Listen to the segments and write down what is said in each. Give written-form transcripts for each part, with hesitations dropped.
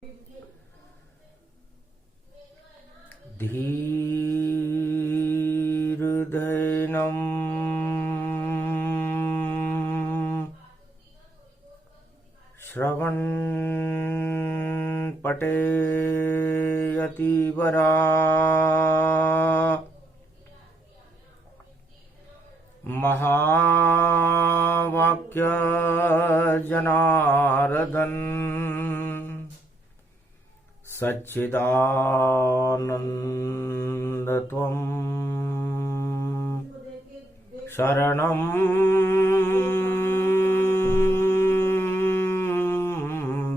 धीर्धैनम् श्रवन् पठेयतिवरा महावाक्य जनार्दन सच्चिदानंद त्वं शरणं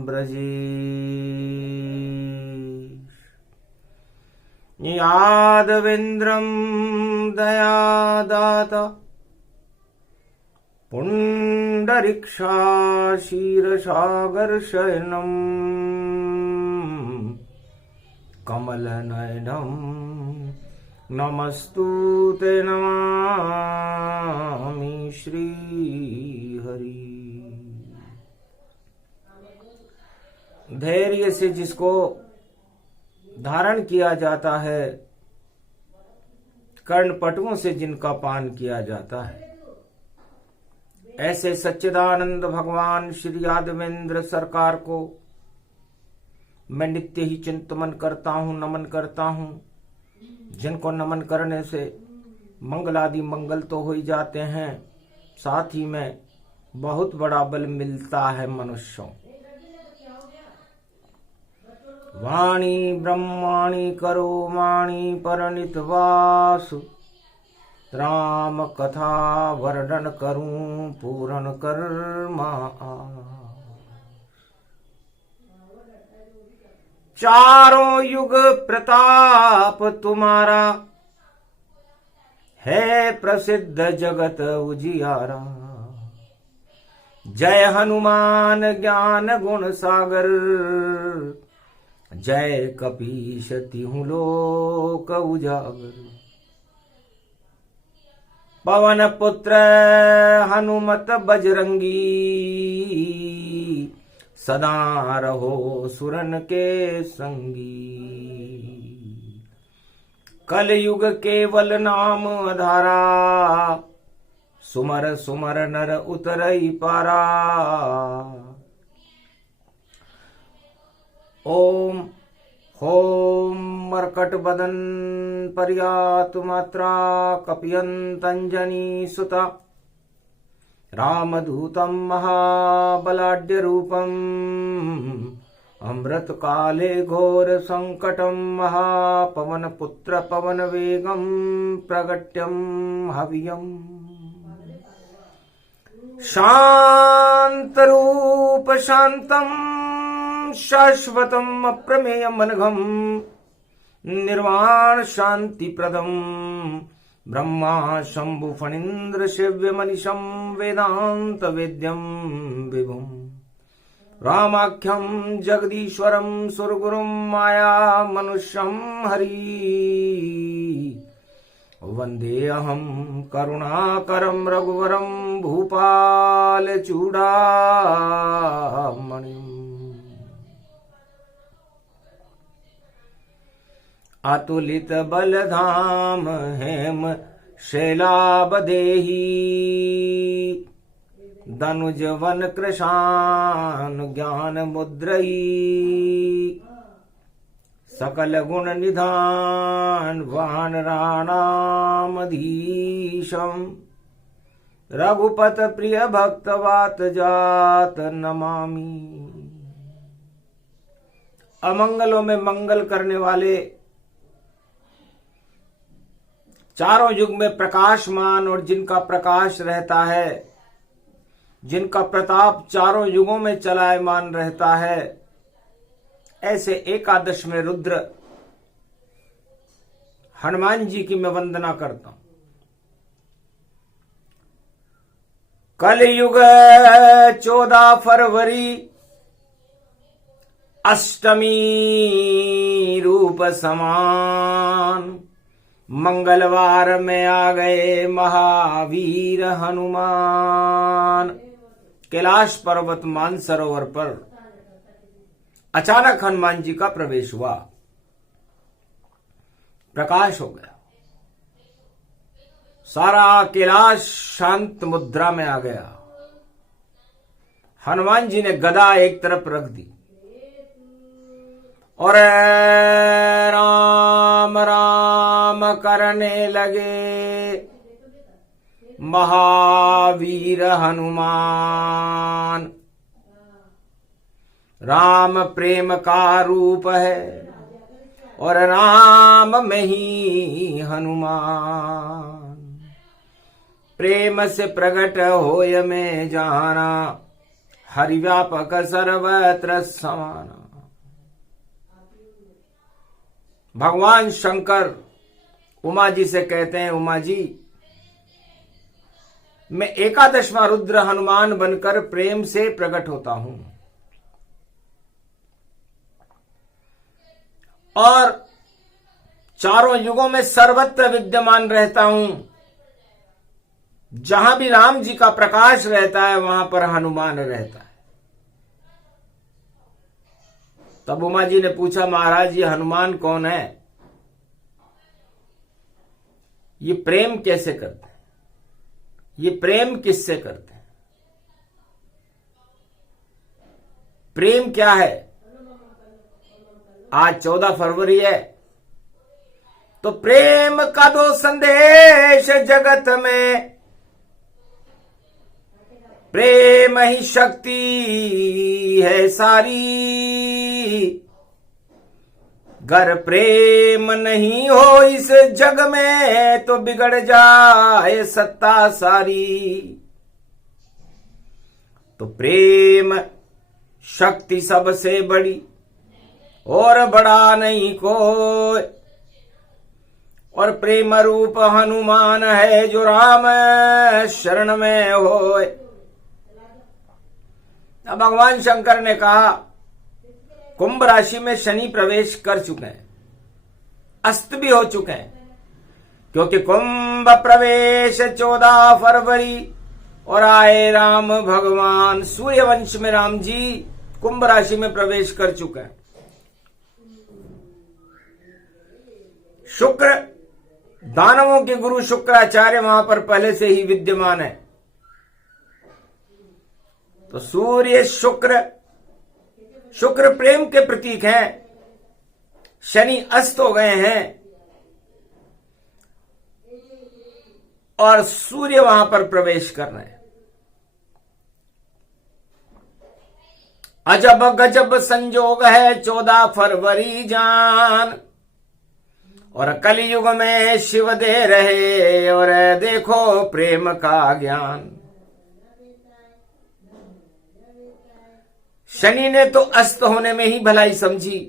ब्रजेश। यादवेन्द्रं दयादाता पुण्डरीक्षाशीरसागरशयनम् कमलनयनम् नमस्तुते नमामि श्रीहरि। धैर्य से जिसको धारण किया जाता है, कर्णपटुओं से जिनका पान किया जाता है, ऐसे सच्चिदानंद भगवान श्री यादवेंद्र सरकार को मैं नित्य ही चिंतन करता हूँ, नमन करता हूँ। जिनको नमन करने से मंगलादि मंगल तो हो ही जाते हैं, साथ ही में बहुत बड़ा बल मिलता है मनुष्यों। वाणी ब्रह्माणी करो वाणी परनित वासु, राम कथा वर्णन करूं पूर्ण कर्मा। चारों युग प्रताप तुम्हारा, है प्रसिद्ध जगत उजियारा। जय हनुमान ज्ञान गुण सागर, जय कपीश तिहु लोक उजागर। पवन पुत्र हनुमत बजरंगी, सदा रहो सुरन के संगी। कलयुग केवल नाम आधारा, सुमर सुमर नर उतरई पारा। ओम होम मर्कट बदन पर्यातु मात्रा, कपियंतंजनी सुता। रामदूतं महाबलाढ्य रूपम्, अमृत काले घोर संकटं महापवन पुत्र पवन वेगं प्रगट्यं हवियम्। शांत रूप शांतं शाश्वतम् अप्रमेयम् अनघम्, निर्वाण शांति प्रदम् ब्रह्मा शंभु फणीन्द्र शिव्य मनीषं वेदांत वेद्यं विभुम्। रामाख्यं जगदीश्वरं सुरगुरुं माया मनुष्यं हरि। वन्देऽहं करुणाकरं रघुवरं भूपाल चूडामणिम्। अतुलित बलधाम हेम शैलाबदेही, दनुज वन कृशान ज्ञान मुद्रई। सकल गुण निधान वानराणामधीशम, रघुपत प्रिय भक्त वात जात नमामि। अमंगलों में मंगल करने वाले, चारों युग में प्रकाशमान और जिनका प्रकाश रहता है, जिनका प्रताप चारों युगों में चलायमान रहता है, ऐसे एकादश में रुद्र हनुमान जी की मैं वंदना करता हूं। कलयुग 14 फरवरी अष्टमी रूप समान, मंगलवार में आ गए महावीर हनुमान। कैलाश पर्वत मानसरोवर पर अचानक हनुमान जी का प्रवेश हुआ, प्रकाश हो गया, सारा कैलाश शांत मुद्रा में आ गया। हनुमान जी ने गदा एक तरफ रख दी और राम राम करने लगे। महावीर हनुमान, राम प्रेम का रूप है और राम में ही हनुमान। प्रेम से प्रकट होय में जाना, हरि व्यापक सर्वत्र समाना। भगवान शंकर उमा जी से कहते हैं, उमा जी मैं एकादशवां रुद्र हनुमान बनकर प्रेम से प्रकट होता हूं और चारों युगों में सर्वत्र विद्यमान रहता हूं। जहां भी राम जी का प्रकाश रहता है वहां पर हनुमान रहता है। तब उमा जी ने पूछा, महाराज ये हनुमान कौन है? ये प्रेम कैसे करते हैं? ये प्रेम किससे करते हैं? प्रेम क्या है? आज 14 फरवरी है तो प्रेम का दो संदेश जगत में। प्रेम ही शक्ति है सारी, गर प्रेम नहीं हो इस जग में तो बिगड़ जाए सत्ता सारी। तो प्रेम शक्ति सबसे बड़ी और बड़ा नहीं कोई, और प्रेम रूप हनुमान है जो राम शरण में होए। अब भगवान शंकर ने कहा, कुंभ राशि में शनि प्रवेश कर चुके हैं, अस्त भी हो चुके हैं, क्योंकि कुंभ प्रवेश 14 फरवरी और आए राम भगवान। सूर्यवंश में राम जी कुंभ राशि में प्रवेश कर चुके हैं। शुक्र, दानवों के गुरु शुक्राचार्य वहां पर पहले से ही विद्यमान है। तो सूर्य शुक्र प्रेम के प्रतीक हैं। शनि अस्त हो गए हैं और सूर्य वहां पर प्रवेश कर रहे हैं। अजब गजब संजोग है 14 फरवरी जान, और कलयुग में शिव दे रहे और देखो प्रेम का ज्ञान। शनि ने तो अस्त होने में ही भलाई समझी,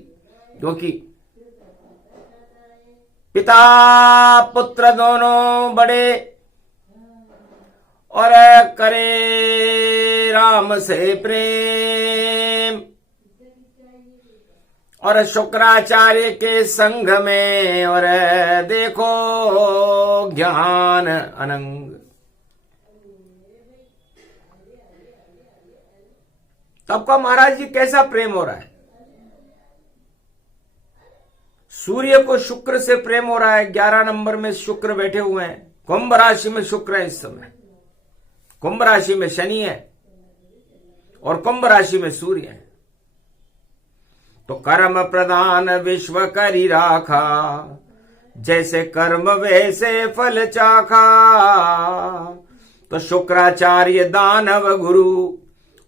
क्योंकि पिता पुत्र दोनों बड़े और करे राम से प्रेम, और शुक्राचार्य के संग में और देखो ज्ञान अनंग। तब का महाराज जी कैसा प्रेम हो रहा है? सूर्य को शुक्र से प्रेम हो रहा है। 11 नंबर में शुक्र बैठे हुए हैं, कुंभ राशि में शुक्र है इस समय, कुंभ राशि में शनि है और कुंभ राशि में सूर्य है। तो कर्म प्रदान विश्व करी राखा, जैसे कर्म वैसे फल चाखा। तो शुक्राचार्य दानव गुरु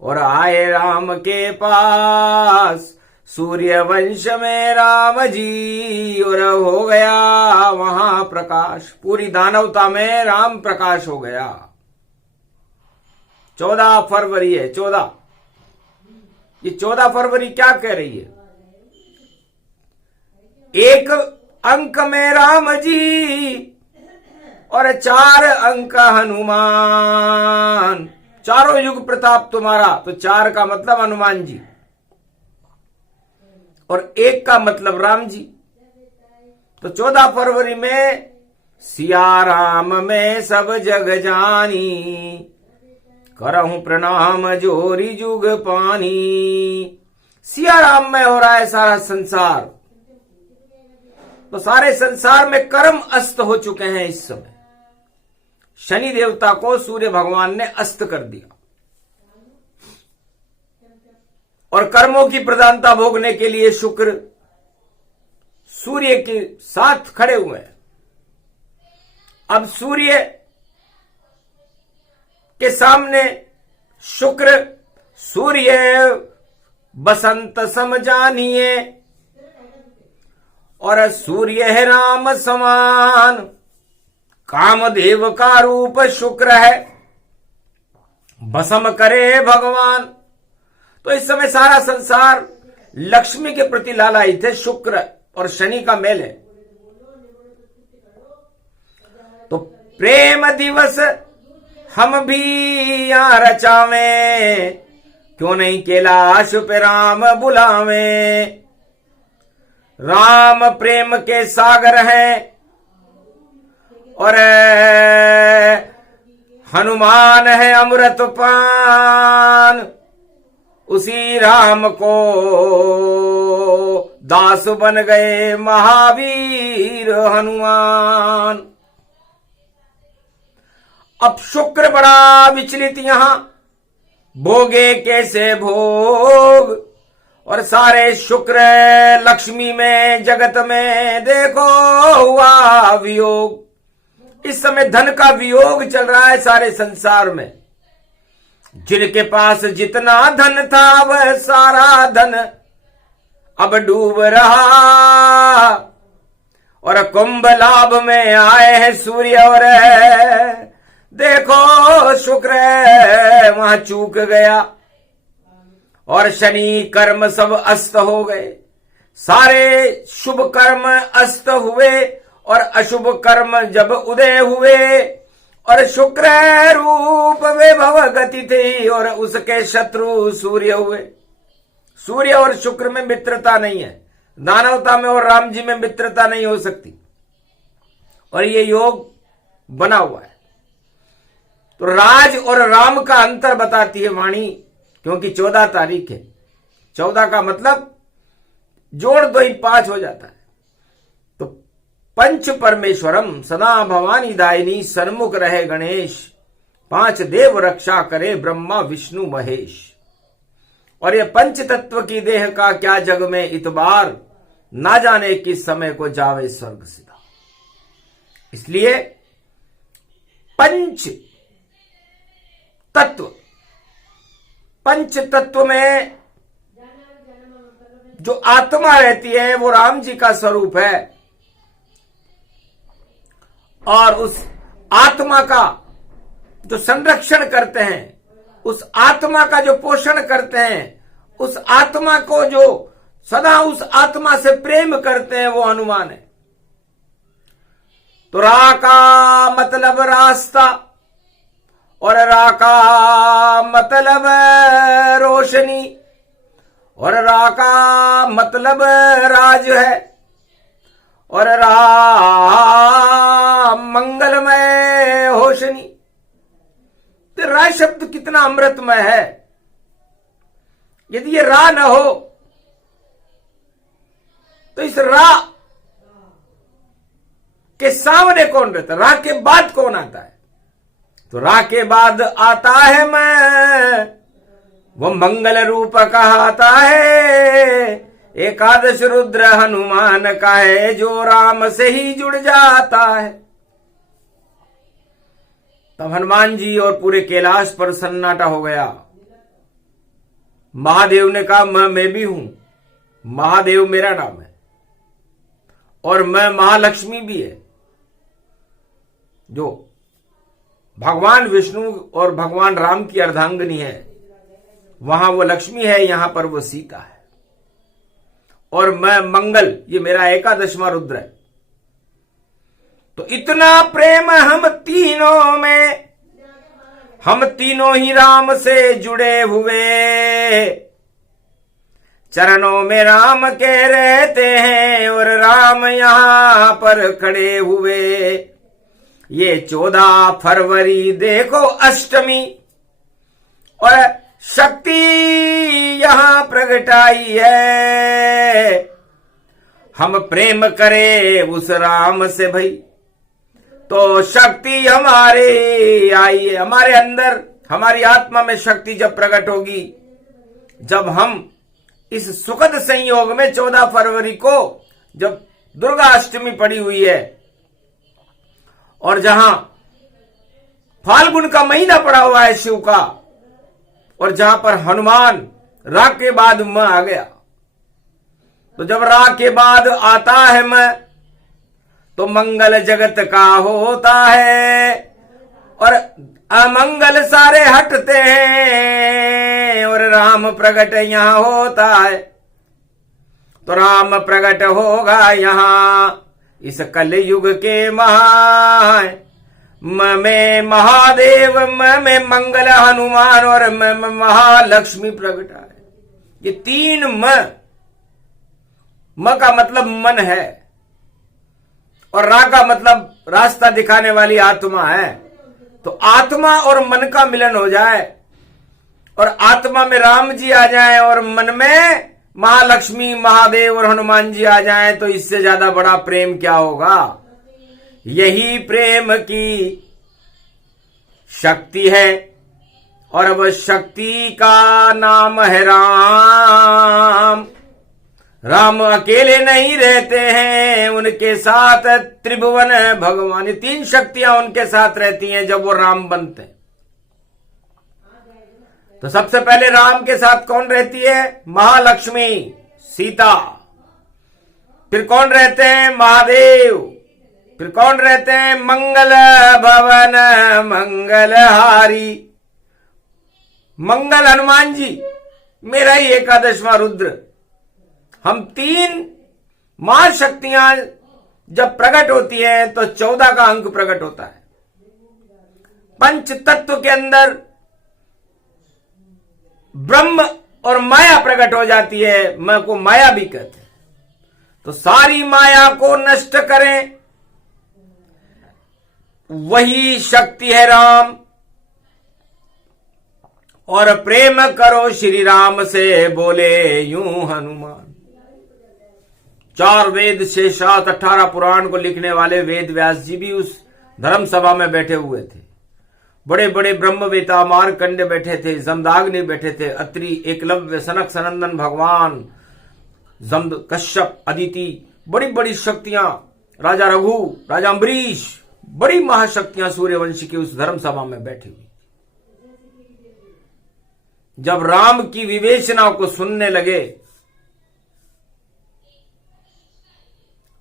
और आए राम के पास, सूर्य वंश में राम जी और हो गया वहां प्रकाश। पूरी दानवता में राम प्रकाश हो गया। 14 फरवरी है 14। ये 14 फरवरी क्या कह रही है? एक अंक में राम जी और 4 अंक हनुमान। चारों युग प्रताप तुम्हारा। तो 4 का मतलब हनुमान जी और 1 का मतलब राम जी। तो 14 फरवरी में सिया राम में सब जग जानी, करहूं प्रणाम जोरी जुग पानी। सिया राम में हो रहा है सारा संसार। तो सारे संसार में कर्म अस्त हो चुके हैं इस समय। शनि देवता को सूर्य भगवान ने अस्त कर दिया और कर्मों की प्रधानता भोगने के लिए शुक्र सूर्य के साथ खड़े हुए हैं। अब सूर्य के सामने शुक्र, सूर्य बसंत सम जानिए और सूर्य है राम समान, कामदेव का रूप शुक्र है, भस्म करे भगवान। तो इस समय सारा संसार लक्ष्मी के प्रति लालायित है। शुक्र और शनि का मेल है। तो प्रेम दिवस हम भी यहां रचावे, क्यों नहीं कैलाश पे राम बुलावे। राम प्रेम के सागर हैं और हनुमान है अमृत पान। उसी राम को दास बन गए महावीर हनुमान। अब शुक्र बड़ा विचलित यहां, भोगे कैसे भोग, और सारे शुक्र लक्ष्मी में जगत में देखो हुआ वियोग। इस समय धन का वियोग चल रहा है सारे संसार में। जिनके पास जितना धन था वह सारा धन अब डूब रहा, और कुंभ लाभ में आए हैं सूर्य और देखो शुक्र वहां चूक गया, और शनि कर्म सब अस्त हो गए। सारे शुभ कर्म अस्त हुए और अशुभ कर्म जब उदय हुए, और शुक्र रूप वैभव गति थी और उसके शत्रु सूर्य हुए। सूर्य और शुक्र में मित्रता नहीं है, दानवता में और राम जी में मित्रता नहीं हो सकती, और ये योग बना हुआ है। तो राज और राम का अंतर बताती है वाणी, क्योंकि 14 तारीख है। 14 का मतलब जोड़ दो ही 5 हो जाता है। तो पंच परमेश्वरम सदा भवानी दायिनी, सन्मुख रहे गणेश, 5 देव रक्षा करे ब्रह्मा विष्णु महेश। और ये पंच तत्व की देह का क्या जग में इतबार, ना जाने किस समय को जावे स्वर्ग सिधा। इसलिए पंच तत्व, पंच तत्व में जो आत्मा रहती है वो राम जी का स्वरूप है, और उस आत्मा का जो संरक्षण करते हैं, उस आत्मा का जो पोषण करते हैं, उस आत्मा को जो सदा उस आत्मा से प्रेम करते हैं, वो हनुमान है। तो रा का मतलब रास्ता, और रा का मतलब रोशनी, और रा का मतलब राज है, और रा मंगलमय होशनी। तो रा शब्द कितना अमृतमय है। यदि ये रा न हो तो इस रा के सामने कौन रहता है, रा के बाद कौन आता है? तो रा के बाद आता है मैं, वो मंगल रूप कहता है। एकादश रुद्र हनुमान का है, जो राम से ही जुड़ जाता है। तब हनुमान जी और पूरे कैलाश पर सन्नाटा हो गया। महादेव ने कहा मैं भी हूं, महादेव मेरा नाम है, और मैं महालक्ष्मी भी है। जो भगवान विष्णु और भगवान राम की अर्धांगिनी है, वहां वो लक्ष्मी है, यहां पर वो सीता है। और मैं मंगल, ये मेरा एकादशवां रुद्र है। तो इतना प्रेम हम तीनों में, हम तीनों ही राम से जुड़े हुए, चरणों में राम के रहते हैं और राम यहां पर खड़े हुए। ये 14 फरवरी देखो अष्टमी, और शक्ति यहां प्रगटाई है, हम प्रेम करें उस राम से भाई तो शक्ति हमारे आई है। हमारे अंदर, हमारी आत्मा में शक्ति जब प्रकट होगी, जब हम इस सुखद संयोग में 14 फरवरी को जब दुर्गा अष्टमी पड़ी हुई है और जहां फाल्गुन का महीना पड़ा हुआ है शिव का, और जहां पर हनुमान रा के बाद म आ गया, तो जब रा के बाद आता है म तो मंगल जगत का होता है और अमंगल सारे हटते हैं और राम प्रकट यहां होता है। तो राम प्रकट होगा यहां इस कलयुग के म में महादेव, म में मंगल हनुमान और म में महालक्ष्मी प्रकट है। ये 3 म का मतलब मन है और रा का मतलब रास्ता दिखाने वाली आत्मा है। तो आत्मा और मन का मिलन हो जाए और आत्मा में राम जी आ जाएं और मन में महालक्ष्मी, महादेव और हनुमान जी आ जाएं, तो इससे ज्यादा बड़ा प्रेम क्या होगा। यही प्रेम की शक्ति है और अब शक्ति का नाम है राम। राम अकेले नहीं रहते हैं, उनके साथ त्रिभुवन भगवान, 3 शक्तियां उनके साथ रहती हैं जब वो राम बनते हैं। तो सबसे पहले राम के साथ कौन रहती है? महालक्ष्मी सीता। फिर कौन रहते हैं? महादेव। फिर कौन रहते हैं? मंगल भवन मंगलहारी, मंगल हनुमान जी, मेरा ही 11वां रुद्र। हम 3 महाशक्तियां जब प्रकट होती हैं तो 14 का अंक प्रकट होता है। पंच तत्व के अंदर ब्रह्म और माया प्रकट हो जाती है, मैं को माया भी कहते हैं। तो सारी माया को नष्ट करें वही शक्ति है राम, और प्रेम करो श्री राम से बोले यूं हनुमान। 4 वेद से 18 पुराण को लिखने वाले वेद व्यास जी भी उस धर्म सभा में बैठे हुए थे। बड़े बड़े ब्रह्मवेता मार्कंडे बैठे थे, जमदाग्नि बैठे थे, अत्रि, एकलव्य, सनक सनंदन भगवान, जमद, कश्यप, अदिति, बड़ी बड़ी शक्तियां, राजा रघु, राजा अम्बरीश, बड़ी महाशक्तियां सूर्यवंश की उस धर्म सभा में बैठी हुई। जब राम की विवेचना को सुनने लगे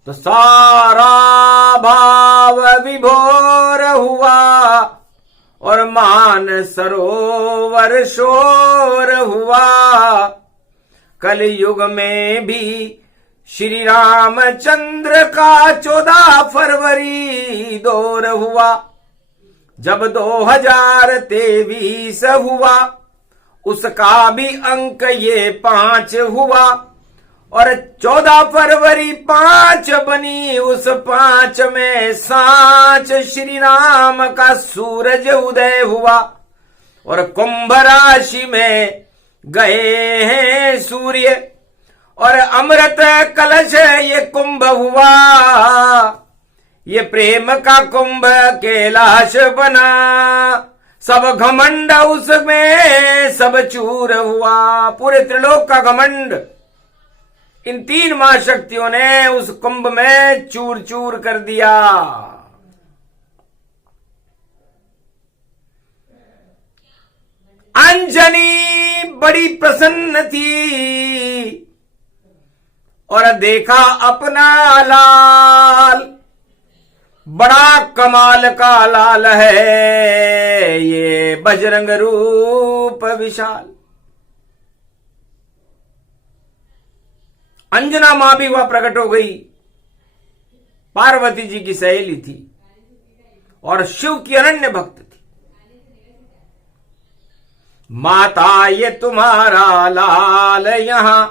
तो सारा भाव विभोर हुआ और मान सरोवर शोर हुआ। कलयुग में भी श्री रामचंद्र का 14 फरवरी दौर हुआ। जब 2023 हुआ उसका भी अंक ये 5 हुआ और 14 फरवरी 5 बनी, उस 5 में सांच श्री राम का सूरज उदय हुआ और कुंभ राशि में गए हैं सूर्य और अमृत कलश ये कुंभ हुआ। ये प्रेम का कुंभ कैलाश बना, सब घमंड उसमें सब चूर हुआ। पूरे त्रिलोक का घमंड इन 3 महाशक्तियों ने उस कुंभ में चूर चूर कर दिया। अंजनी बड़ी प्रसन्न थी और देखा अपना लाल, बड़ा कमाल का लाल है ये बजरंग रूप विशाल। अंजना मां भी वह प्रकट हो गई, पार्वती जी की सहेली थी और शिव की अनन्य भक्त थी। माता ये तुम्हारा लाल यहां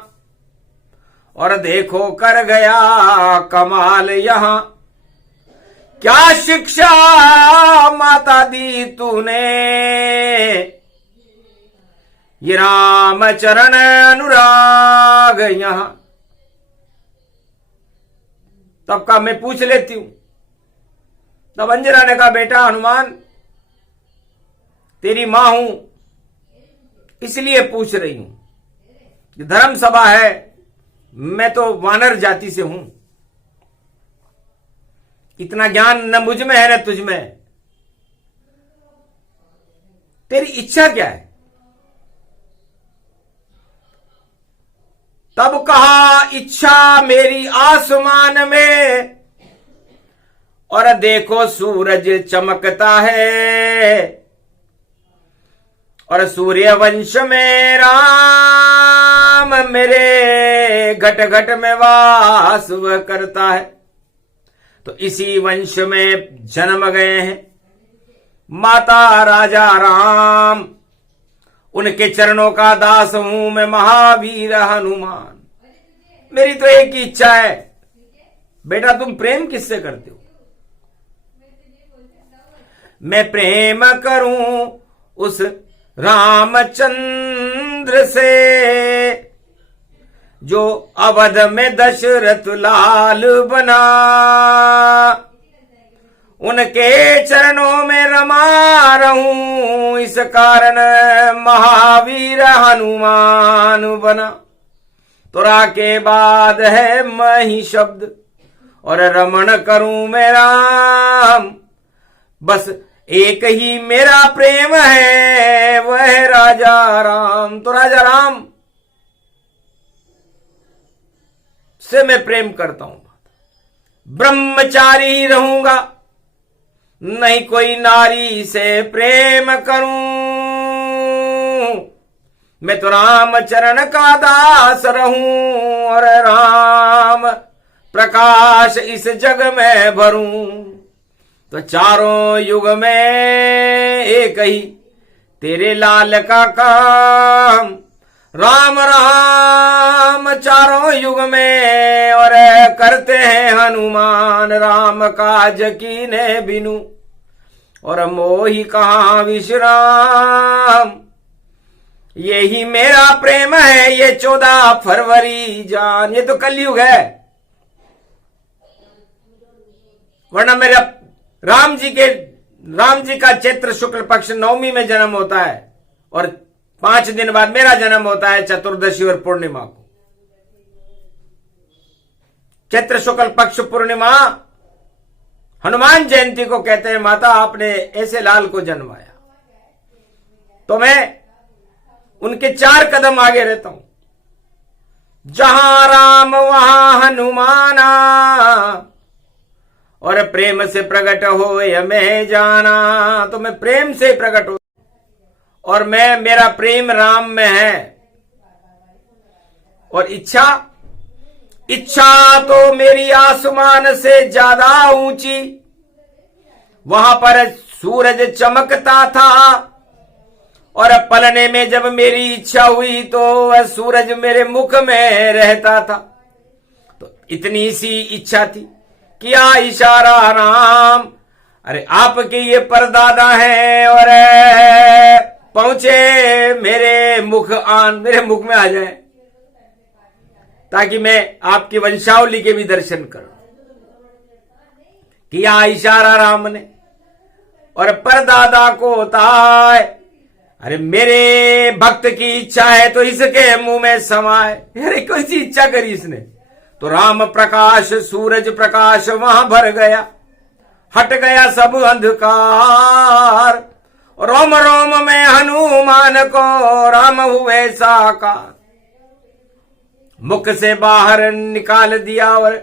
और देखो कर गया कमाल यहां। क्या शिक्षा माता दी तूने, ये राम चरण अनुराग यहां। तब का मैं पूछ लेती हूं। तब अंजना ने कहा, बेटा हनुमान, तेरी मां हूं इसलिए पूछ रही हूं। धर्म सभा है, मैं तो वानर जाति से हूं, इतना ज्ञान न मुझ में है न तुझ में है। तेरी इच्छा क्या है? तब कहा, इच्छा मेरी आसमान में, और देखो सूरज चमकता है, और सूर्य वंश में राम मेरे घट घट में वास वह करता है। तो इसी वंश में जन्म गए हैं माता राजा राम, उनके चरणों का दास हूं मैं महावीर हनुमान। मेरी तो एक ही इच्छा है, बेटा तुम प्रेम किससे करते हो? मैं प्रेम करूं उस रामचंद्र से, जो अवध में दशरथ लाल बना, उनके चरणों में रमा रहूं, इस कारण महावीर हनुमान बना। तुरा के बाद है मही शब्द, और रमण करूं मैं राम, बस एक ही मेरा प्रेम है वह राजा राम। तो राजा राम से मैं प्रेम करता हूं, ब्रह्मचारी रहूंगा, नहीं कोई नारी से प्रेम करूं, मैं तो राम चरण का दास रहूं, और राम प्रकाश इस जग में भरूं। तो चारों युग में एक ही तेरे लाल का काम, राम राम चारों युग में, और करते हैं हनुमान राम काज कीने बिनु, और मोहि कहां विश्राम। यही मेरा प्रेम है, ये 14 फरवरी जान। ये तो कलयुग है, वरना मेरा राम जी का चैत्र शुक्ल पक्ष नवमी में जन्म होता है, और 5 दिन बाद मेरा जन्म होता है चतुर्दशी और पूर्णिमा को। चैत्र शुक्ल पक्ष पूर्णिमा हनुमान जयंती को कहते हैं। माता आपने ऐसे लाल को जन्माया, तो मैं उनके 4 कदम आगे रहता हूं। जहां राम वहां हनुमाना, और प्रेम से प्रकट हो मैं जाना। तो मैं प्रेम से प्रकट हो, और मेरा प्रेम राम में है। और इच्छा तो मेरी आसमान से ज्यादा ऊंची, वहां पर सूरज चमकता था, और पलने में जब मेरी इच्छा हुई तो वह सूरज मेरे मुख में रहता था। तो इतनी सी इच्छा थी, किया इशारा राम, अरे आपके ये परदादा हैं, और पहुंचे मेरे मुख में आ जाए, ताकि मैं आपकी वंशावली के भी दर्शन करूं। किया इशारा राम ने, और परदादा को ताए, अरे मेरे भक्त की इच्छा है तो इसके मुंह में समाए। अरे कौन सी इच्छा करी इसने? तो राम प्रकाश सूरज प्रकाश वहां भर गया, हट गया सब अंधकार, रोम रोम में हनुमान को राम हुए साकार। मुख से बाहर निकाल दिया और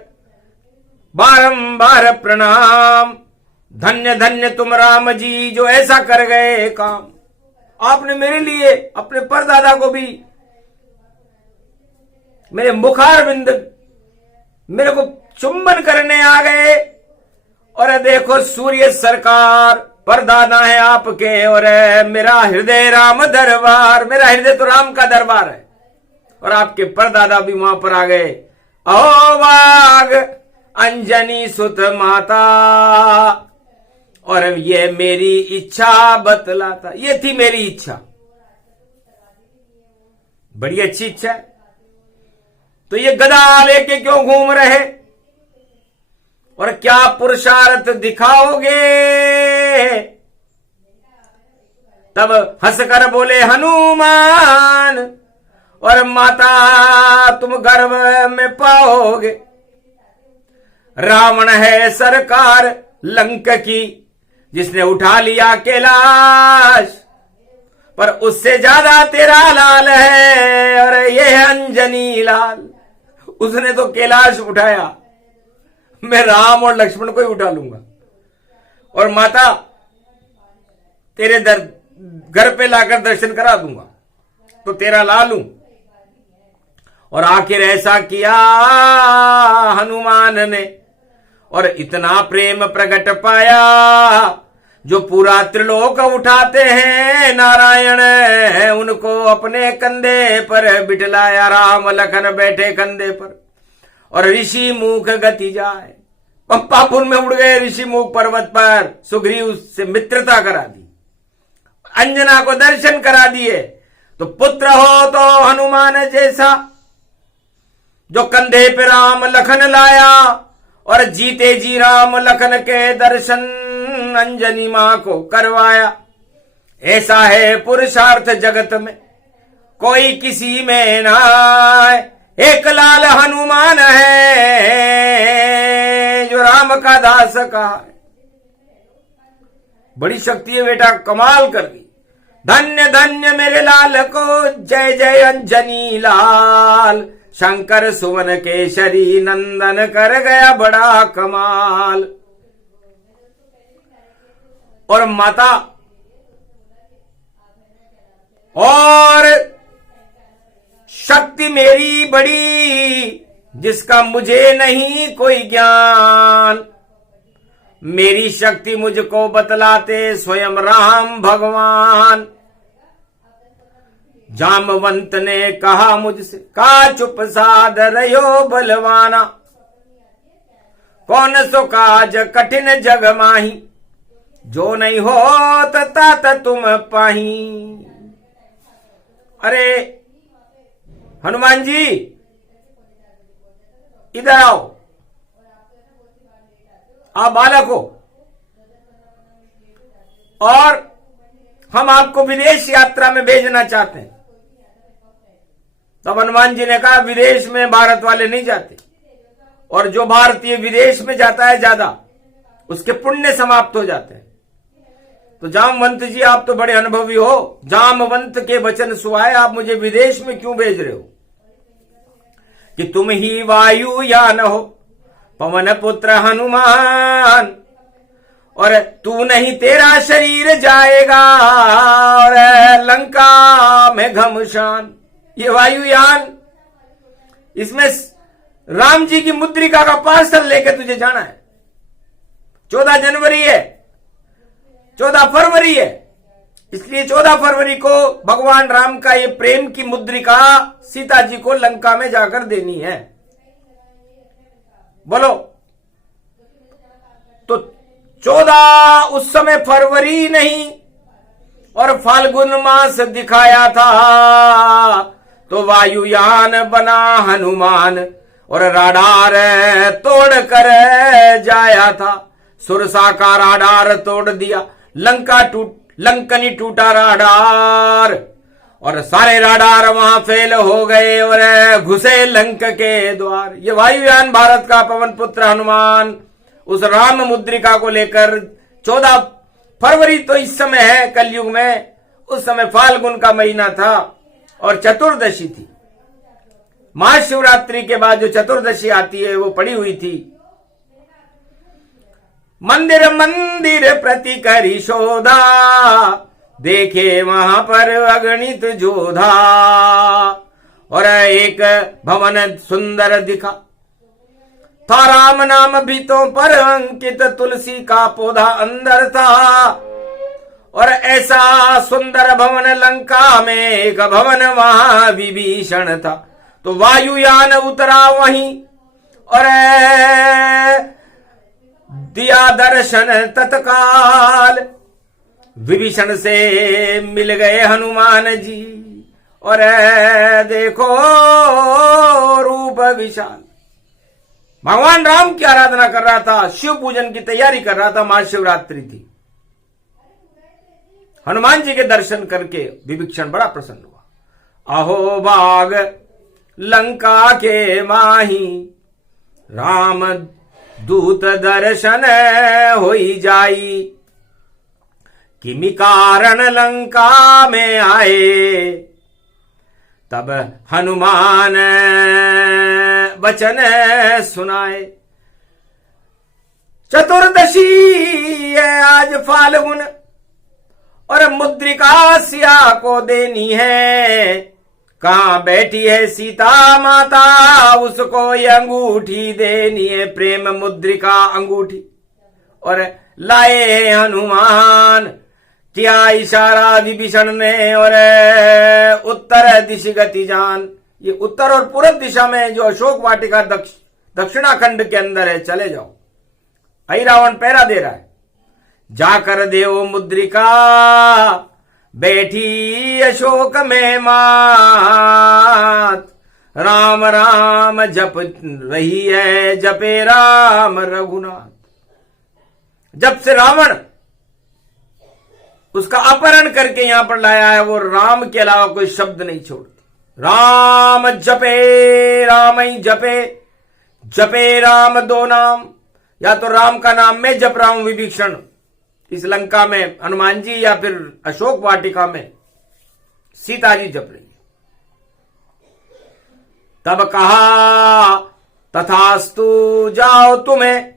बारंबार प्रणाम, धन्य धन्य तुम राम जी जो ऐसा कर गए काम। आपने मेरे लिए अपने परदादा को भी मेरे मुखारविंद मेरे को चुंबन करने आ गए। और देखो सूर्य सरकार परदादा है आपके, और मेरा हृदय राम दरबार, मेरा हृदय तो राम का दरबार है, और आपके परदादा भी वहां पर आ गए। ओ वाग अंजनी सुत माता, और ये मेरी इच्छा बतलाता, ये थी मेरी इच्छा। बड़ी अच्छी इच्छा है। तो ये गदा लेके क्यों घूम रहे और क्या पुरुषार्थ दिखाओगे? तब हंसकर बोले हनुमान, और माता तुम गर्भ में पाओगे। रावण है सरकार लंक की, जिसने उठा लिया कैलाश, पर उससे ज्यादा तेरा लाल है, और ये है अंजनी लाल। उसने तो कैलाश उठाया, मैं राम और लक्ष्मण को ही उठा लूंगा। और माता तेरे घर पे लाकर दर्शन करा दूंगा, तो तेरा लाल हूं। और आखिर ऐसा किया हनुमान ने, और इतना प्रेम प्रकट पाया, जो पूरा त्रिलोक उठाते हैं नारायण, उनको अपने कंधे पर बिठलाया। राम लखन बैठे कंधे पर, और ऋषि मुख गति जाए। पंपापुर में उड़ गए ऋषि मुख पर्वत पर, सुग्रीव से मित्रता करा दी, अंजना को दर्शन करा दिए। तो पुत्र हो तो हनुमान जैसा, जो कंधे पे राम लखन लाया, और जीते जी राम लखन के दर्शन अंजनी मां को करवाया। ऐसा है पुरुषार्थ जगत में कोई किसी में ना, एक लाल हनुमान है जो राम का दास का है। बड़ी शक्ति है बेटा, कमाल कर दी। धन्य धन्य मेरे लाल को, जय जय अंजनी लाल। शंकर सुवन केशरी नंदन कर गया बड़ा कमाल। और माता और शक्ति मेरी बड़ी, जिसका मुझे नहीं कोई ज्ञान। मेरी शक्ति मुझको बतलाते स्वयं राम भगवान। जामवंत ने कहा मुझसे, का चुप साध रहो बलवाना। कौन सो काज कठिन जग माही, जो नहीं हो तात तुम पाही। अरे हनुमान जी इधर आओ, आप बालक हो, और हम आपको विदेश यात्रा में भेजना चाहते हैं। तब हनुमान जी ने कहा, विदेश में भारत वाले नहीं जाते, और जो भारतीय विदेश में जाता है ज्यादा, उसके पुण्य समाप्त हो जाते हैं। तो जामवंत जी आप तो बड़े अनुभवी हो, जामवंत के वचन सुहाए, आप मुझे विदेश में क्यों भेज रहे हो? कि तुम ही वायुयान हो पवन पुत्र हनुमान, और तू नहीं तेरा शरीर जाएगा, और लंका में घमशान। ये वायुयान, इसमें राम जी की मुद्रिका का पार्सल लेके तुझे जाना है। 14 जनवरी है, 14 फरवरी है, इसलिए 14 फरवरी को भगवान राम का ये प्रेम की मुद्रिका सीता जी को लंका में जाकर देनी है। बोलो, तो 14 उस समय फरवरी नहीं और फाल्गुन मास दिखाया था, तो वायुयान बना हनुमान, और राडार तोड़ कर जाया था। सुरसा का राडार तोड़ दिया, लंकनी टूटा राडार, और सारे राडार वहां फेल हो गए, और घुसे लंक के द्वार। ये वायुयान भारत का पवन पुत्र हनुमान उस राम मुद्रिका को लेकर 14 फरवरी तो इस समय है कलयुग में, उस समय फाल्गुन का महीना था और चतुर्दशी थी। महाशिवरात्रि के बाद जो चतुर्दशी आती है वो पड़ी हुई थी। मंदिर मंदिर प्रति करी शोधा, देखे वहां पर अगणित जोधा, और एक भवन सुंदर दिखा था, राम नाम भीतों पर अंकित, तुलसी का पौधा अंदर था। और ऐसा सुंदर भवन लंका में एक भवन वहां विभीषण था। तो वायुयान उतरा वहीं और दिया दर्शन तत्काल। विभीषण से मिल गए हनुमान जी और देखो रूप विशाल। भगवान राम की आराधना कर रहा था, शिव पूजन की तैयारी कर रहा था, महाशिवरात्रि थी। हनुमान जी के दर्शन करके विभीषण बड़ा प्रसन्न हुआ। अहो भाग लंका के माही, राम दूत दर्शन होई जाई। किमि कारण लंका में आए, तब हनुमान वचन सुनाए। चतुर्दशी है आज फाल्गुन, और मुद्रिका सिया को देनी है। कहां बैठी है सीता माता, उसको ये अंगूठी देनी है, प्रेम मुद्रिका अंगूठी। और लाए हनुमान, किया इशारा विभीषण ने, और उत्तर दिश गति जान। ये उत्तर और पूर्व दिशा में जो अशोक वाटिका दक्षिणाखंड के अंदर है, चले जाओ। आई रावण पहरा दे रहा है। जाकर देव मुद्रिका, बैठी अशोक में मात। राम राम जप रही है, जपे राम रघुनाथ। जब से रावण उसका अपहरण करके यहां पर लाया है, वो राम के अलावा कोई शब्द नहीं छोड़ती। राम जपे, राम ही जपे, जपे राम दो नाम। या तो राम का नाम मैं जप रहा हूं विभीषण इस लंका में, हनुमान जी, या फिर अशोक वाटिका में सीता जी जप रही है। तब कहा तथास्तु, जाओ तुम्हें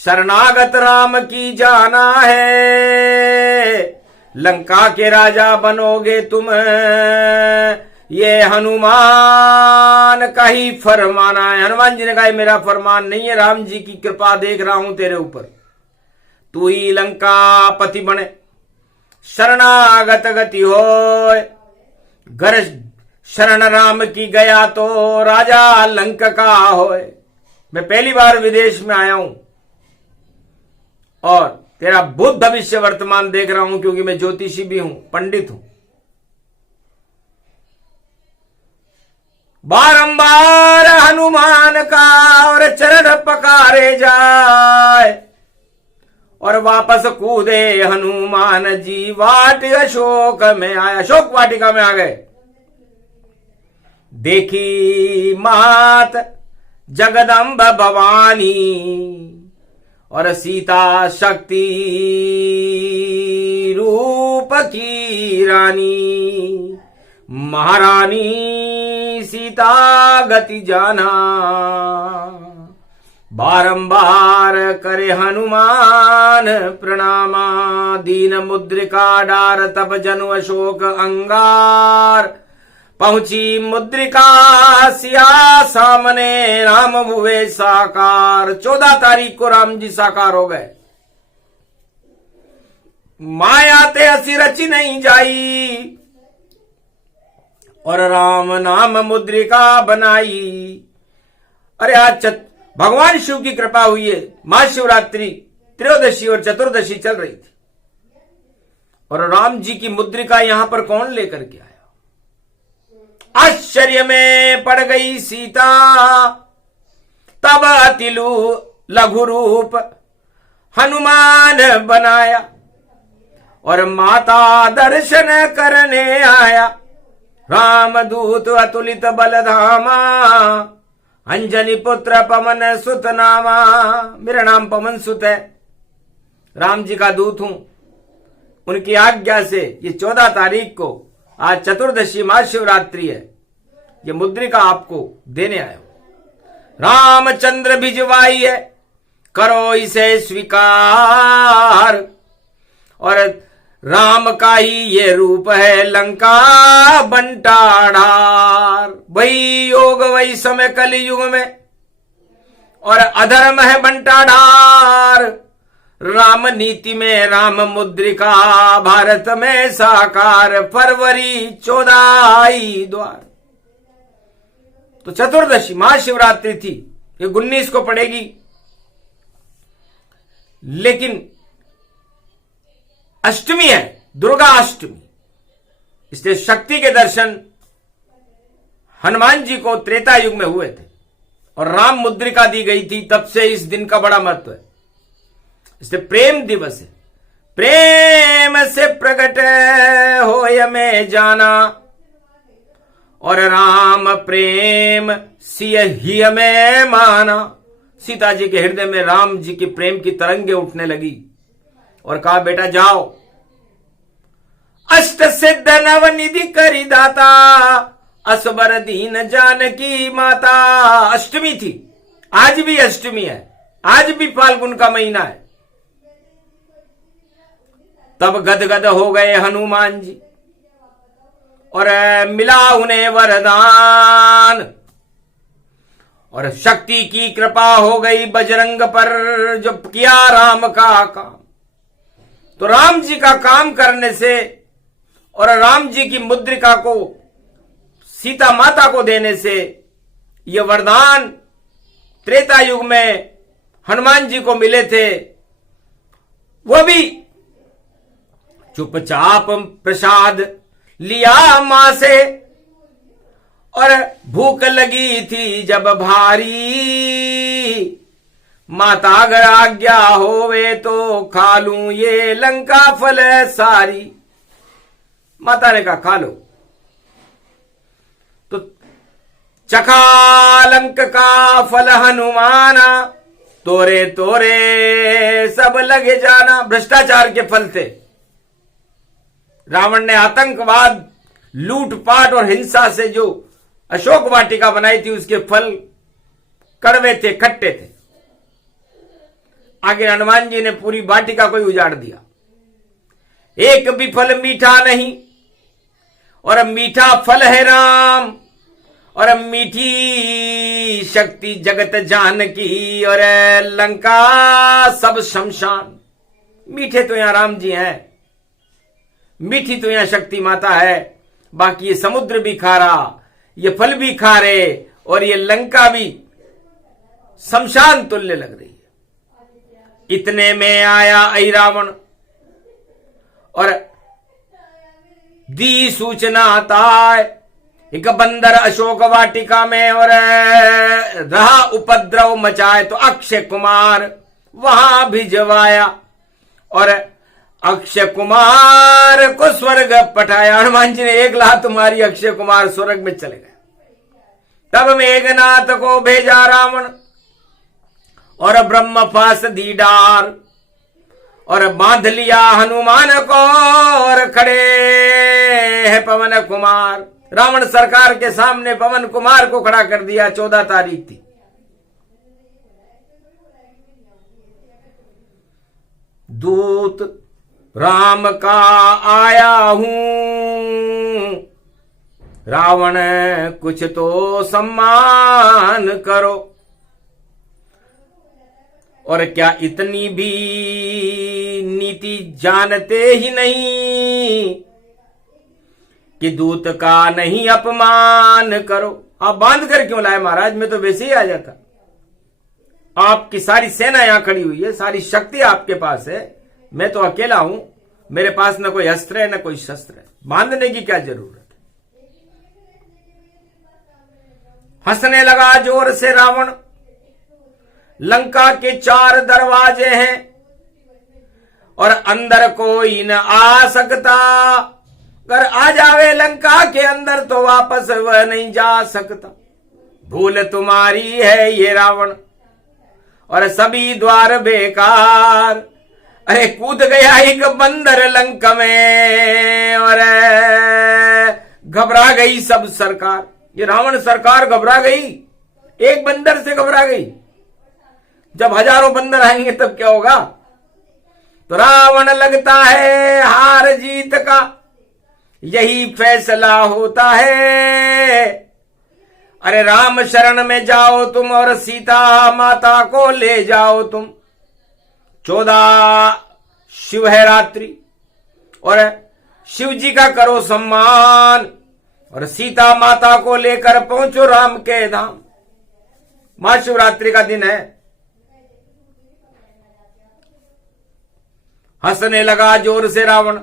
शरणागत राम की जाना है। लंका के राजा बनोगे तुम, ये हनुमान का ही फरमाना है। हनुमान जी ने कहा मेरा फरमान नहीं है, राम जी की कृपा देख रहा हूं तेरे ऊपर, तू ही लंका पति बने। शरणागत गति होय, घर शरण राम की गया तो राजा लंक का होय। मैं पहली बार विदेश में आया हूं और तेरा भूत भविष्य वर्तमान देख रहा हूं, क्योंकि मैं ज्योतिषी भी हूं, पंडित हूं। बारंबार हनुमान का और चरण पकारे जाए, और वापस कूदे हनुमान जी वाट अशोक में आए। अशोक वाटिका में आ गए। देखी मात जगदम्ब भवानी, और सीता शक्ति रूप की रानी। महारानी सीता गति जाना, बारंबार करे हनुमान प्रणामा। दीन मुद्रिका डार तब जनु अशोक अंगार। पहुंची मुद्रिका सिया सामने, राम हुए साकार। 14 तारीख को राम जी साकार हो गए। माया ते असी रची नहीं जाई, और राम नाम मुद्रिका बनाई। अरे आज भगवान शिव की कृपा हुई है। महाशिवरात्रि, त्रयोदशी और चतुर्दशी चल रही थी, और राम जी की मुद्रिका यहां पर कौन लेकर के आया? आश्चर्य में पड़ गई सीता, तब अति लघु रूप हनुमान बनाया, और माता दर्शन करने आया। रामदूत अतुलित बलधामा, अंजनी पुत्र पवन सुत नामा। मेरा नाम पवन सुत है, राम जी का दूत हूं। उनकी आज्ञा से ये 14 तारीख को, आज चतुर्दशी महाशिवरात्रि है, ये मुद्रिका आपको देने आया हूं। रामचंद्र भिजवाई है, करो इसे स्वीकार। और राम का ही ये रूप है, लंका बंटाढ़ार। वही योग वही समय कलयुग में, और अधर्म है बंटाढ़ार। राम नीति में राम मुद्रिका, भारत में साकार। फरवरी 14 आई द्वार। तो चतुर्दशी महाशिवरात्रि थी, ये 19 को पड़ेगी, लेकिन अष्टमी है, दुर्गा अष्टमी, इसलिए शक्ति के दर्शन हनुमान जी को त्रेता युग में हुए थे और राम मुद्रिका दी गई थी, तब से इस दिन का बड़ा महत्व है। इसलिए प्रेम दिवस है। प्रेम से प्रकट होय में जाना और राम प्रेम सिय ही में माना। सीता जी के हृदय में राम जी की प्रेम की तरंगे उठने लगी और कहा, बेटा जाओ, अष्ट सिद्ध नवनिधि करी दाता, असबर दीन जानकी माता। अष्टमी थी, आज भी अष्टमी है, आज भी फाल्गुन का महीना है। तब गदगद हो गए हनुमान जी और मिला उन्हें वरदान और शक्ति की कृपा हो गई बजरंग पर, जो किया राम का काम। तो राम जी का काम करने से और राम जी की मुद्रिका को सीता माता को देने से यह वरदान त्रेता युग में हनुमान जी को मिले थे। वो भी चुपचाप प्रसाद लिया मां से और भूख लगी थी जब भारी, माता अगर आज्ञा होवे तो खा लूं ये लंका फल सारी। माता ने कहा खा लो। तो चखा लंक का फल हनुमाना, तोरे तोरे सब लगे जाना। भ्रष्टाचार के फल थे। रावण ने आतंकवाद, लूटपाट और हिंसा से जो अशोक वाटिका बनाई थी, उसके फल कड़वे थे, खट्टे थे। आगे हनुमान जी ने पूरी वाटिका को ही उजाड़ दिया। एक भी फल मीठा नहीं और मीठा फल है राम और मीठी शक्ति जगत जानकी और लंका सब शमशान। मीठे तो यहां राम जी हैं, मीठी तो यहां शक्ति माता है। बाकी ये समुद्र भी खारा, ये फल भी खारे और ये लंका भी शमशान तुल्य लग रही है। इतने में आया ऐ रावण और दी सूचना ताय, एक बंदर अशोक वाटिका में और रहा उपद्रव मचाए। तो अक्षय कुमार वहां भिजवाया और अक्षय कुमार को स्वर्ग पठाया। हनुमान जी ने एक लात मारी, अक्षय कुमार स्वर्ग में चले गए। तब मेघनाथ को भेजा रावण और ब्रह्म फास दी डार और बांध लिया हनुमान को और खड़े है पवन कुमार। रावण सरकार के सामने पवन कुमार को खड़ा कर दिया। 14 तारीख थी। दूत राम का आया हूं, रावण कुछ तो सम्मान करो। और क्या इतनी भी नीति जानते ही नहीं कि दूत का नहीं अपमान करो। आप बांध कर क्यों लाए महाराज? मैं तो वैसे ही आ जाता। आपकी सारी सेना यहां खड़ी हुई है, सारी शक्ति आपके पास है, मैं तो अकेला हूं। मेरे पास न कोई अस्त्र है न कोई शस्त्र है, बांधने की क्या जरूरत है? हंसने लगा जोर से रावण। लंका के 4 दरवाजे हैं और अंदर कोई न आ सकता। अगर आ जावे लंका के अंदर तो वापस वह नहीं जा सकता। भूल तुम्हारी है ये रावण और सभी द्वार बेकार। अरे कूद गया एक बंदर लंका में और घबरा गई सब सरकार। ये रावण सरकार घबरा गई, एक बंदर से घबरा गई। जब हजारों बंदर आएंगे तब क्या होगा? तो रावण लगता है हार जीत का यही फैसला होता है। अरे राम शरण में जाओ तुम और सीता माता को ले जाओ तुम। 14 शिव है रात्रि और शिव जी का करो सम्मान और सीता माता को लेकर पहुंचो राम के धाम। महाशिवरात्रि का दिन है। हंसने लगा जोर से रावण।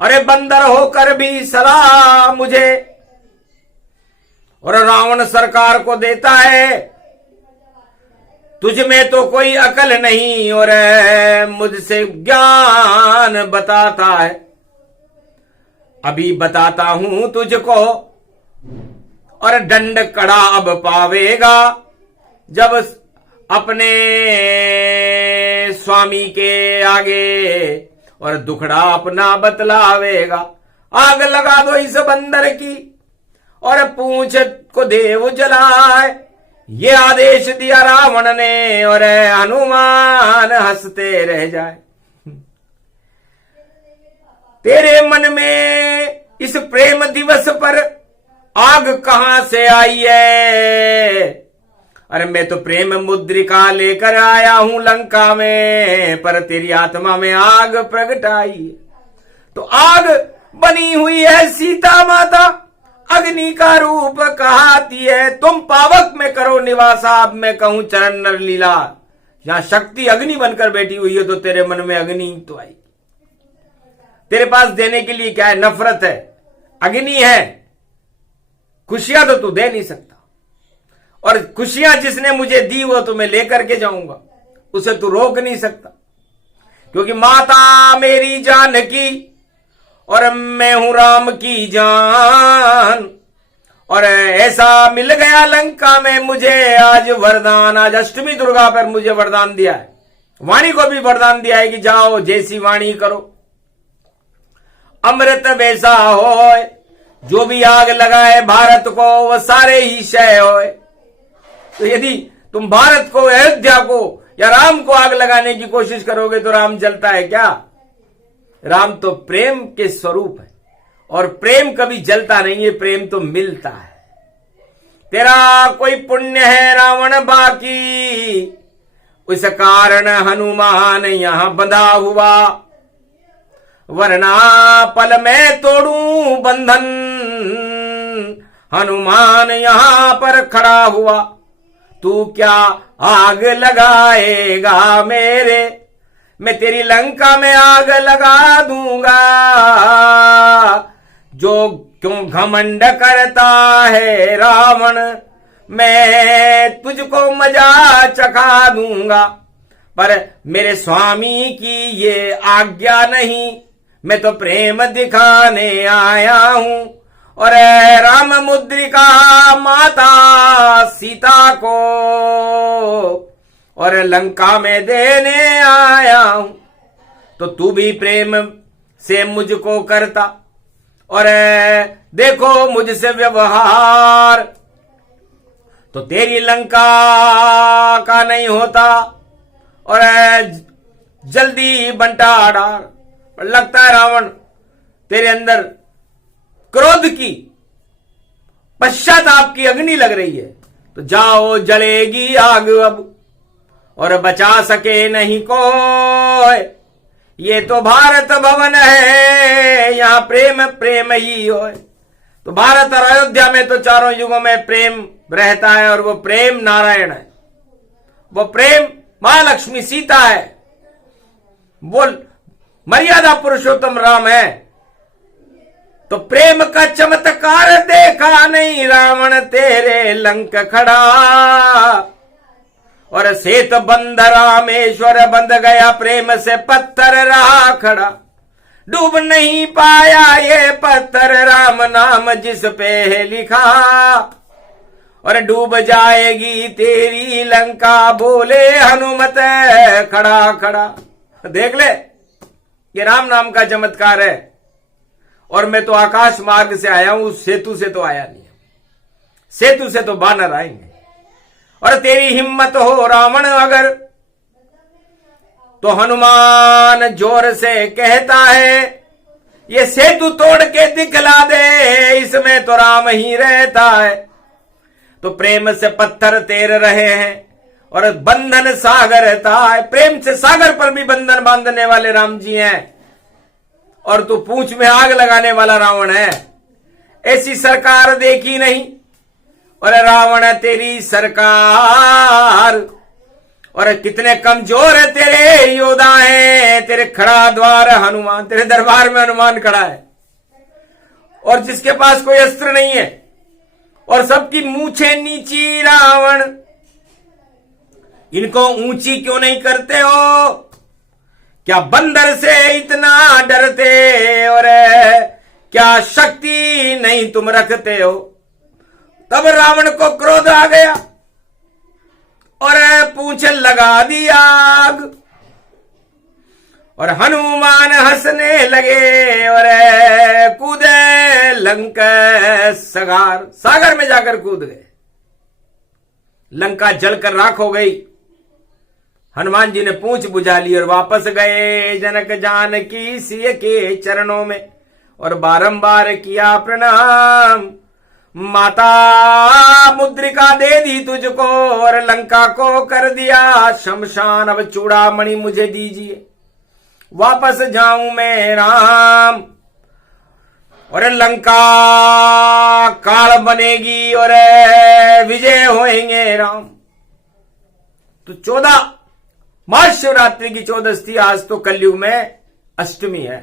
अरे बंदर होकर भी सलाह मुझे, और रावण सरकार को देता है, तुझ में तो कोई अकल नहीं और मुझसे ज्ञान बताता है। अभी बताता हूं तुझको और दंड कड़ा अब पावेगा, जब अपने स्वामी के आगे और दुखड़ा अपना बतलावेगा। आग लगा दो इस बंदर की और पूंछ को देव जलाए, ये आदेश दिया रावण ने और हनुमान हंसते रह जाए। तेरे मन में इस प्रेम दिवस पर आग कहां से आई है? अरे मैं तो प्रेम मुद्रिका लेकर आया हूं लंका में, पर तेरी आत्मा में आग प्रगट आई है। तो आग बनी हुई है सीता माता, अग्नि का रूप कहाती है। तुम पावक में करो निवास, अब मैं कहूं चरण नर लीला। यहां शक्ति अग्नि बनकर बैठी हुई है, तो तेरे मन में अग्नि तो आई। तेरे पास देने के लिए क्या है? नफरत है, अग्नि है। खुशियां तो तू दे नहीं सकता, और खुशियां जिसने मुझे दी वो तो मैं लेकर के जाऊंगा, उसे तू रोक नहीं सकता। क्योंकि माता मेरी जानकी और मैं हूं राम की जान, और ऐसा मिल गया लंका में मुझे आज वरदान। आज अष्टमी दुर्गा पर मुझे वरदान दिया है, वाणी को भी वरदान दिया है कि जाओ जैसी वाणी करो। अमृत वैसा होए, जो भी आग लगाए भारत को वह सारे ही क्षय होए। तो यदि तुम भारत को, अयोध्या को या राम को आग लगाने की कोशिश करोगे तो राम जलता है क्या? राम तो प्रेम के स्वरूप है, और प्रेम कभी जलता नहीं है, प्रेम तो मिलता है। तेरा कोई पुण्य है रावण बाकी, उस कारण हनुमान यहां बंधा हुआ, वरना पल में तोड़ूं बंधन। हनुमान यहां पर खड़ा हुआ, तू क्या आग लगाएगा मेरे? मैं तेरी लंका में आग लगा दूंगा। जो क्यों घमंड करता है रावण, मैं तुझको मजा चखा दूंगा। पर मेरे स्वामी की ये आज्ञा नहीं, मैं तो प्रेम दिखाने आया हूं, और राम मुद्रिका माता सीता को और लंका में देने आया हूं। तो तू भी प्रेम से मुझको करता, और देखो मुझसे व्यवहार, तो तेरी लंका का नहीं होता, और जल्दी बंटा डार। लगता है रावण तेरे अंदर क्रोध की, पश्चाताप की अग्नि लग रही है, तो जाओ जलेगी आग अब, और बचा सके नहीं कोई। ये तो भारत भवन है, यहां प्रेम प्रेम ही हो। तो भारत और अयोध्या में तो चारों युगों में प्रेम रहता है, और वो प्रेम नारायण है, वो प्रेम महालक्ष्मी सीता है, वो मर्यादा पुरुषोत्तम राम है। तो प्रेम का चमत्कार देखा नहीं रावण तेरे लंक खड़ा, और सेत बंध रामेश्वर बंध गया, प्रेम से पत्थर रहा खड़ा। डूब नहीं पाया ये पत्थर राम नाम जिस पे है लिखा, और डूब जाएगी तेरी लंका बोले हनुमत खड़ा खड़ा। देख ले, ये राम नाम का चमत्कार है। और मैं तो आकाश मार्ग से आया हूं, सेतु से तो आया नहीं, सेतु से तो बानर आएंगे। और तेरी हिम्मत हो रावण अगर, तो हनुमान जोर से कहता है ये सेतु तोड़ के दिखला दे, इसमें तो राम ही रहता है। तो प्रेम से पत्थर तैर रहे हैं, और बंधन सागर है। प्रेम से सागर पर भी बंधन बांधने वाले राम जी हैं, और तू पूंछ में आग लगाने वाला रावण है। ऐसी सरकार देखी नहीं, और रावण तेरी सरकार, और कितने कमजोर है तेरे योद्धा हैं। तेरे खड़ा द्वार हनुमान, तेरे दरबार में हनुमान खड़ा है, और जिसके पास कोई अस्त्र नहीं है, और सबकी मूछें नीची रावण, इनको ऊंची क्यों नहीं करते हो? क्या बंदर से इतना डरते और क्या शक्ति नहीं तुम रखते हो? तब रावण को क्रोध आ गया और पूंछ लगा दी आग, और हनुमान हंसने लगे और कूदे लंका सागर में जाकर कूद गए। लंका जलकर राख हो गई। हनुमान जी ने पूंछ बुझा ली और वापस गए जनक जानकी सिय के चरणों में और बारंबार किया प्रणाम। माता मुद्रिका दे दी तुझको और लंका को कर दिया शमशान। अब चूड़ामणि मुझे दीजिए, वापस जाऊं मैं राम। और लंका काल बनेगी और विजय होएंगे राम। तो 14 महाशिवरात्रि की 14 थी। आज तो कलयुग में अष्टमी है,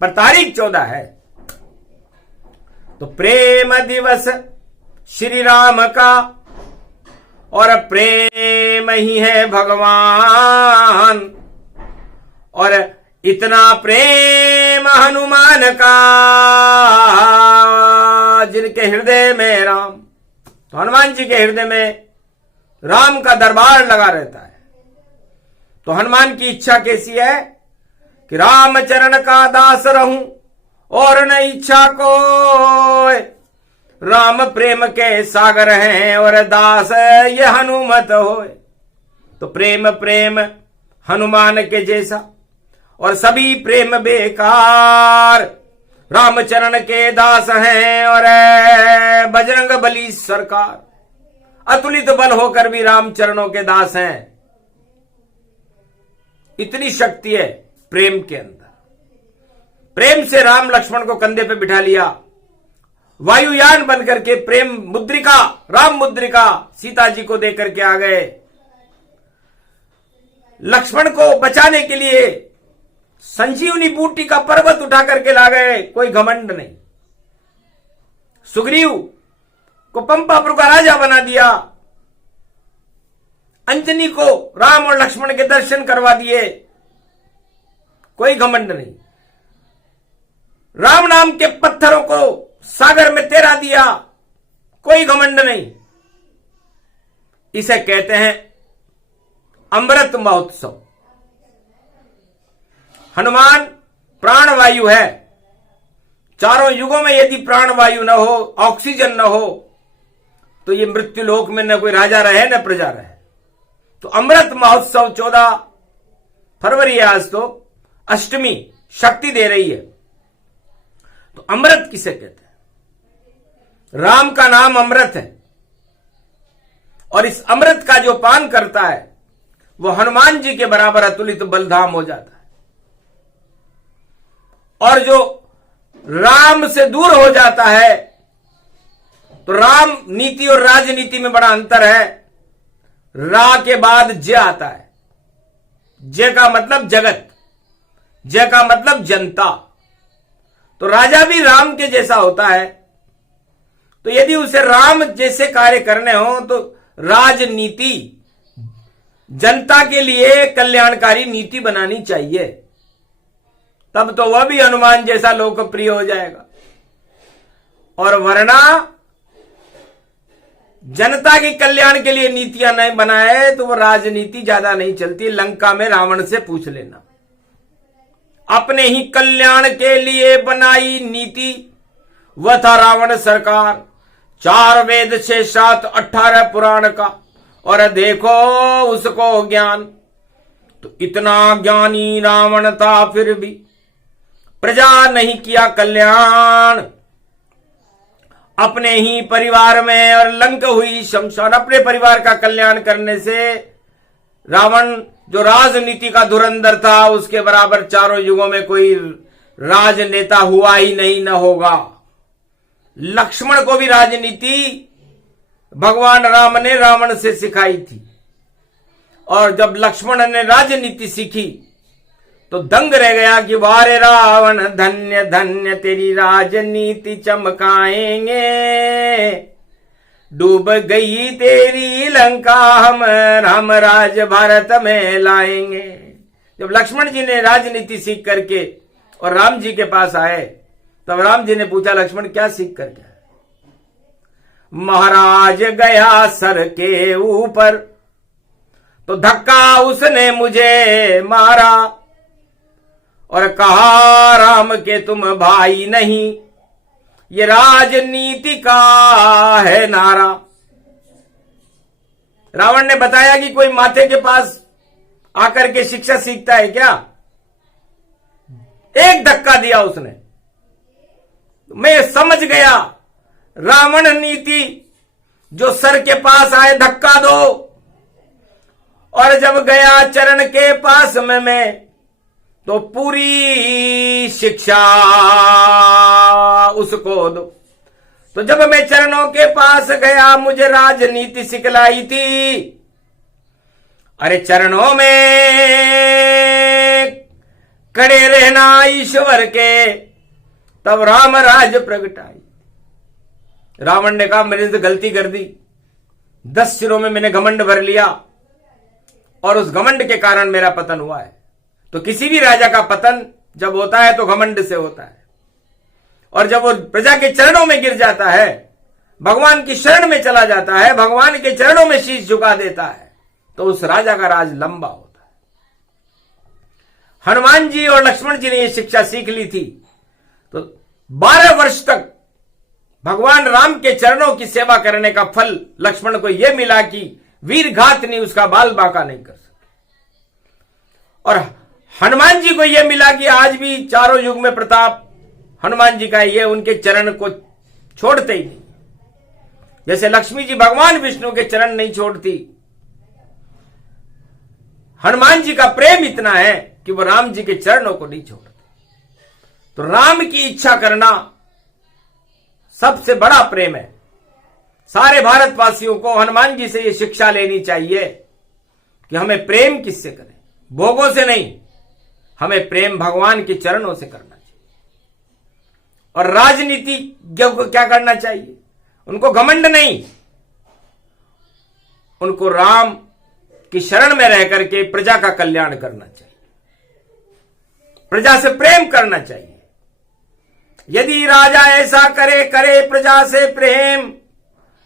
पर तारीख 14 है। तो प्रेम दिवस श्री राम का और प्रेम ही है भगवान। और इतना प्रेम हनुमान का जिनके हृदय में राम, तो हनुमान जी के हृदय में राम का दरबार लगा रहता है। तो हनुमान की इच्छा कैसी है कि राम चरण का दास रहूं और न इच्छा को। राम प्रेम के सागर हैं और दास ये हनुमत होए। तो प्रेम प्रेम हनुमान के जैसा और सभी प्रेम बेकार। रामचरण के दास हैं और बजरंग बली सरकार अतुलित बल होकर भी रामचरणों के दास हैं। इतनी शक्ति है प्रेम के अंदर। प्रेम से राम लक्ष्मण को कंधे पे बिठा लिया, वायुयान बनकर के प्रेम मुद्रिका, राम मुद्रिका सीता जी को देकर के आ गए। लक्ष्मण को बचाने के लिए संजीवनी बूटी का पर्वत उठा करके ला गए, कोई घमंड नहीं। सुग्रीव को पंपापुर का राजा बना दिया। अंजनी को राम और लक्ष्मण के दर्शन करवा दिए, कोई घमंड नहीं। राम नाम के पत्थरों को सागर में तैरा दिया, कोई घमंड नहीं। इसे कहते हैं अमृत महोत्सव। हनुमान प्राणवायु है। चारों युगों में यदि प्राणवायु न हो, ऑक्सीजन न हो, तो ये मृत्यु लोक में न कोई राजा रहे न प्रजा रहे। तो अमृत महोत्सव 14 फरवरी है आज, तो अष्टमी शक्ति दे रही है। तो अमृत किसे कहते हैं? राम का नाम अमृत है, और इस अमृत का जो पान करता है वो हनुमान जी के बराबर अतुलित बलधाम हो जाता है। और जो राम से दूर हो जाता है, तो राम नीति और राजनीति में बड़ा अंतर है। रा के बाद ज आता है। ज का मतलब जगत, ज का मतलब जनता। तो राजा भी राम के जैसा होता है। तो यदि उसे राम जैसे कार्य करने हो तो राजनीति, जनता के लिए कल्याणकारी नीति बनानी चाहिए, तब तो वह भी हनुमान जैसा लोकप्रिय हो जाएगा। और वरना जनता के कल्याण के लिए नीतियां नहीं बनाए तो वो राजनीति ज्यादा नहीं चलती। लंका में रावण से पूछ लेना, अपने ही कल्याण के लिए बनाई नीति वह था रावण सरकार। 4 वेद 6 7 18 पुराण का, और देखो उसको ज्ञान। तो इतना ज्ञानी रावण था, फिर भी प्रजा नहीं किया कल्याण। अपने ही परिवार में और लंक हुई शमशान। अपने परिवार का कल्याण करने से रावण जो राजनीति का धुरंधर था, उसके बराबर चारों युगों में कोई राजनेता हुआ ही नहीं, न होगा। लक्ष्मण को भी राजनीति भगवान राम ने रावण से सिखाई थी, और जब लक्ष्मण ने राजनीति सीखी तो दंग रह गया कि वारे रावण धन्य धन्य तेरी राजनीति चमकाएंगे, डूब गई तेरी लंका हम राम राज भारत में लाएंगे। जब लक्ष्मण जी ने राजनीति सीख करके और राम जी के पास आए, तब राम जी ने पूछा, लक्ष्मण क्या सीख करके? महाराज गया सर के ऊपर तो धक्का उसने मुझे मारा, और कहा राम के तुम भाई नहीं, ये राजनीति का है नारा। रावण ने बताया कि कोई माथे के पास आकर के शिक्षा सीखता है क्या? एक धक्का दिया उसने। मैं समझ गया, रावण नीति जो सर के पास आए धक्का दो, और जब गया चरण के पास में मैं तो पूरी शिक्षा उसको दो। तो जब मैं चरणों के पास गया, मुझे राजनीति सिखलाई थी। अरे चरणों में खड़े रहना ईश्वर के, तब राम राज प्रगटाई। रावण ने कहा मैंने तो गलती कर दी, 10 सिरों में मैंने घमंड भर लिया, और उस घमंड के कारण मेरा पतन हुआ है। तो किसी भी राजा का पतन जब होता है तो घमंड से होता है, और जब वो प्रजा के चरणों में गिर जाता है, भगवान की शरण में चला जाता है, भगवान के चरणों में शीश झुका देता है, तो उस राजा का राज लंबा होता है। हनुमान जी और लक्ष्मण जी ने यह शिक्षा सीख ली थी। तो 12 वर्ष तक भगवान राम के चरणों की सेवा करने का फल लक्ष्मण को यह मिला कि वीर घातनी उसका बाल बांका नहीं कर सके। और हनुमान जी को यह मिला कि आज भी चारों युग में प्रताप हनुमान जी का, ये उनके चरण को छोड़ते ही नहीं। जैसे लक्ष्मी जी भगवान विष्णु के चरण नहीं छोड़ती, हनुमान जी का प्रेम इतना है कि वो राम जी के चरणों को नहीं छोड़ते। तो राम की इच्छा करना सबसे बड़ा प्रेम है। सारे भारतवासियों को हनुमान जी से यह शिक्षा लेनी चाहिए कि हमें प्रेम किससे करें, भोगों से नहीं, हमें प्रेम भगवान के चरणों से करना चाहिए। और राजनीति को क्या करना चाहिए? उनको घमंड नहीं, उनको राम की शरण में रह करके प्रजा का कल्याण करना चाहिए, प्रजा से प्रेम करना चाहिए। यदि राजा ऐसा करे करे प्रजा से प्रेम,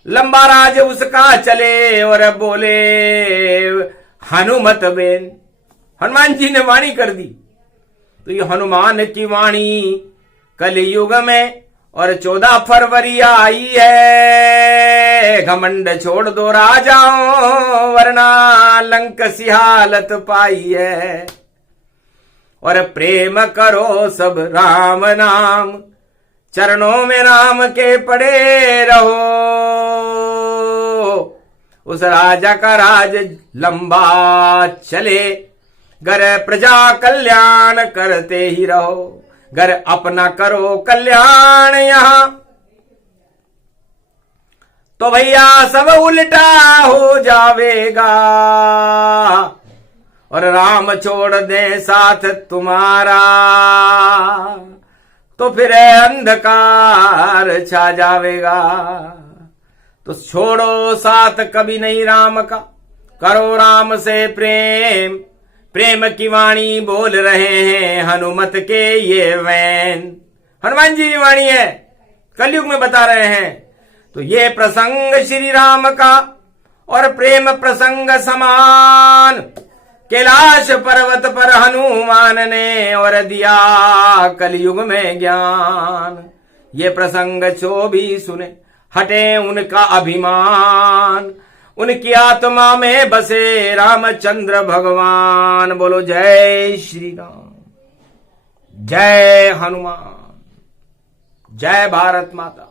लंबा राज उसका चले और बोले हनुमत बेन। हनुमान जी ने वाणी कर दी। तो ये हनुमान की वाणी कलयुग में और 14 फरवरी आई है। घमंड छोड़ दो राजाओं, वरना लंक सी हालत पाई है। और प्रेम करो सब राम नाम, चरणों में राम के पड़े रहो। उस राजा का राज लंबा चले, घर प्रजा कल्याण करते ही रहो। घर अपना करो कल्याण यहां, तो भैया सब उल्टा हो जावेगा। और राम छोड़ दे साथ तुम्हारा, तो फिर अंधकार छा जावेगा। तो छोड़ो साथ कभी नहीं राम का, करो राम से प्रेम। प्रेम की वाणी बोल रहे हैं हनुमत के ये वैन। हनुमान जी की वाणी है, कलयुग में बता रहे हैं। तो ये प्रसंग श्री राम का और प्रेम प्रसंग समान, कैलाश पर्वत पर हनुमान ने और दिया कलयुग में ज्ञान। ये प्रसंग जो भी सुने हटे उनका अभिमान, उनकी आत्मा में बसे रामचंद्र भगवान। बोलो जय श्री राम, जय हनुमान, जय भारत माता।